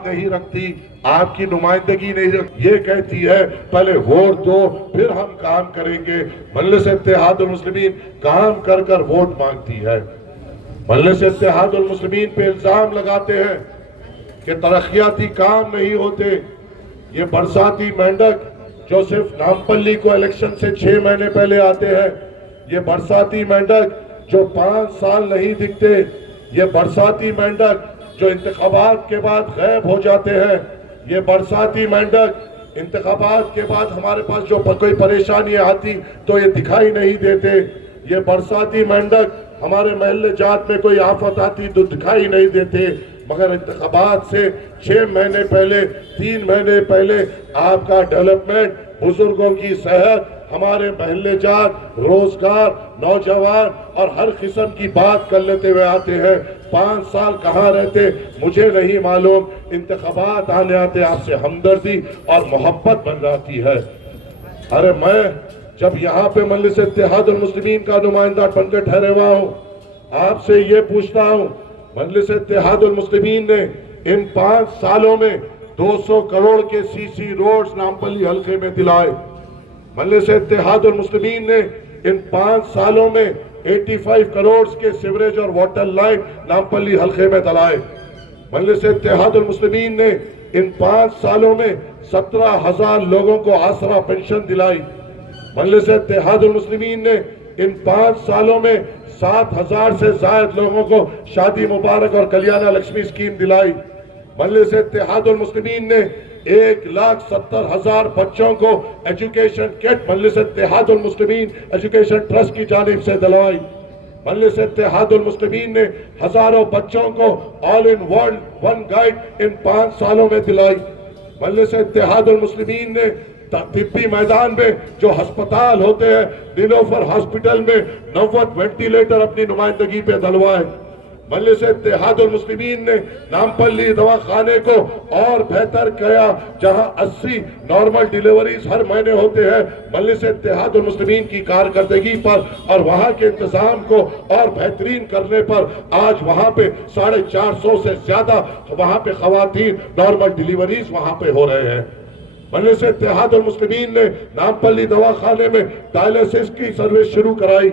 بات نہیں رکھتی، آپ کی نمائندگی نہیں رکھتی، یہ کہتی ہے پہلے ووٹ دو پھر ہم کام کریں گے۔ مجلس اتحاد المسلمین کام کر کر ووٹ مانگتی ہے۔ مجلس اتحاد المسلمین پہ الزام لگاتے ہیں کہ ترقیاتی کام نہیں ہوتے۔ یہ برساتی مینڈک جو صرف نامپلی کو الیکشن سے 6 مہینے پہلے آتے ہیں، یہ برساتی مینڈک جو 5 سال نہیں دکھتے، یہ برساتی مینڈک جو انتخابات کے بعد غائب ہو جاتے ہیں، یہ برساتی مینڈک انتخابات کے بعد ہمارے پاس جو کوئی پریشانی آتی تو یہ دکھائی نہیں دیتے، یہ برساتی مینڈک ہمارے محلے جات میں کوئی آفت آتی تو دکھائی نہیں دیتے، مگر انتخابات سے 6 مہینے پہلے 3 مہینے پہلے آپ کا ڈیولپمنٹ، بزرگوں کی صحت، ہمارے محلے جات، روزگار، نوجوان اور ہر قسم کی بات کر لیتے ہوئے آتے ہیں۔ 5 سال کہاں رہتے مجھے نہیں معلوم، انتخابات آنے آتے آپ سے ہمدردی اور محبت بن جاتی ہے۔ ارے میں جب یہاں پہ مجلس اتحاد المسلمین کا نمائندہ بن کے ٹھہرے ہوا ہوں، آپ سے یہ پوچھتا ہوں، مجلس اتحاد المسلمین نے ان 5 سالوں میں 200 کروڑ کے سی سی روڈز نامپلی حلقے میں دلائے۔ مجلس اتحاد المسلمین نے ان 5 سالوں میں 85 کروڑ کے سیوریج اور واٹر لائن نامپلی حلقے میں دلائے۔ مجلس اتحاد المسلمین نے ان 5 سالوں میں 17,000 لوگوں کو آسرا پینشن دلائی۔ مجلس اتحاد المسلمین نے ان 5 سالوں میں 7,000 سے زائد لوگوں کو شادی مبارک اور کلیانہ لکشمی اسکیم دلائی۔ مجلس اتحاد المسلمین نے 1,70,000 بچوں کو ایجوکیشن کٹ مجلس اتحاد المسلمین ایجوکیشن ٹرسٹ کی جانب سے دلوائی۔ مجلس اتحاد المسلمین نے ہزاروں بچوں کو آل ان ورلڈ 1 گائیڈ ان 5 سالوں میں دلائی۔ مجلس اتحاد المسلمین نے طبی میدان میں جو ہسپتال ہوتے ہیں، نیلوفر ہاسپٹل میں 90 وینٹیلیٹر اپنی نمائندگی پہ دلوائے۔ مجلس اتحاد المسلمین نے نامپلی دواخانے کو اور بہتر کیا، جہاں 80 نارمل ڈیلیوریز ہر مہینے ہوتے ہیں۔ مجلس اتحاد المسلمین کی کارکردگی پر اور وہاں کے انتظام کو اور بہترین کرنے پر آج وہاں پہ 450 سے زیادہ وہاں پہ خواتین نارمل ڈیلیوریز وہاں پہ ہو رہے ہیں۔ مجلس اتحاد المسلمین نے نامپلی دواخانے میں ڈائلیسس کی سروس شروع کرائی۔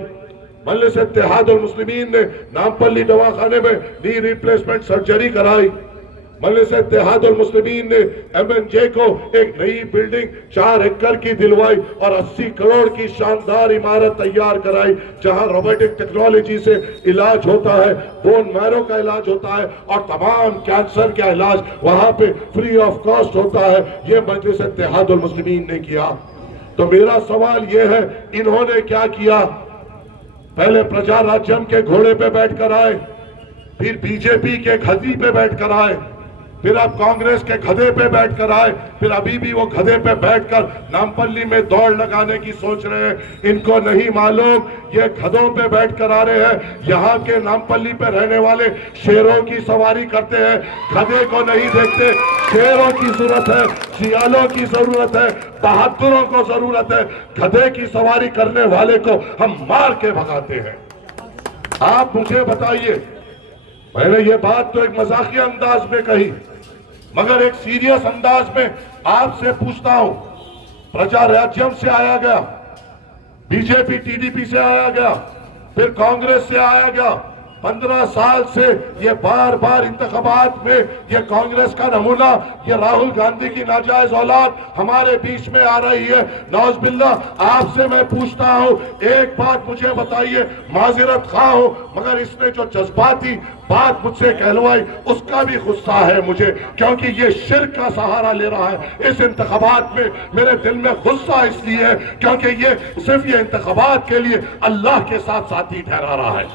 مجلس اتحاد المسلمین نے نامپلی دواخانے میں نی ریپلیسمنٹ سرجری کرائی۔ مجلس اتحاد المسلمین نے ایم این جے کو ایک نئی بلڈنگ 4 ایکڑ کی دلوائی اور 80 کروڑ کی شاندار عمارت تیار کرائی، جہاں روبوٹک ٹیکنالوجی سے علاج ہوتا ہے، بون میرو کا علاج ہوتا ہے اور تمام کینسر کا علاج وہاں پہ فری آف کاسٹ ہوتا ہے۔ یہ مجلس اتحاد المسلمین نے کیا۔ تو میرا سوال یہ ہے، انہوں نے کیا کیا؟ پہلے پرجا راجیم کے گھوڑے پہ بیٹھ کر آئے، پھر بی جے پی کے گدھی پہ بیٹھ کر آئے، پھر اب کانگریس کے گدھے پہ بیٹھ کر آئے، پھر ابھی بھی وہ گدھے پہ بیٹھ کر نامپلی میں دوڑ لگانے کی سوچ رہے ہیں۔ ان کو نہیں معلوم یہ گدھوں پہ بیٹھ کر آ رہے ہیں، یہاں کے نامپلی پہ رہنے والے شیروں کی سواری کرتے ہیں، گدھے کو نہیں دیکھتے۔ شیروں کی ضرورت ہے، سیالوں کی ضرورت ہے، بہادروں کو ضرورت ہے، گدھے کی سواری کرنے والے کو ہم مار کے بھگاتے ہیں۔ آپ مجھے بتائیے، میں نے یہ بات تو ایک مزاحیہ انداز میں کہی، مگر ایک سیریس انداز میں آپ سے پوچھتا ہوں، پرجا راجیم سے آیا گیا، B J P T D P سے آیا گیا، پھر کانگریس سے آیا گیا، 15 سال سے یہ بار بار انتخابات میں یہ کانگریس کا نمونہ، یہ راہل گاندھی کی ناجائز اولاد ہمارے بیچ میں آ رہی ہے۔ نعوذ باللہ، آپ سے میں پوچھتا ہوں، ایک بات مجھے بتائیے، معذرت خواہ ہوں مگر اس نے جو جذباتی بات مجھ سے کہلوائی اس کا بھی غصہ ہے مجھے، کیونکہ یہ شرک کا سہارا لے رہا ہے اس انتخابات میں۔ میرے دل میں غصہ اس لیے ہے کیونکہ یہ صرف یہ انتخابات کے لیے اللہ کے ساتھ ساتھی ٹھہرا رہا ہے۔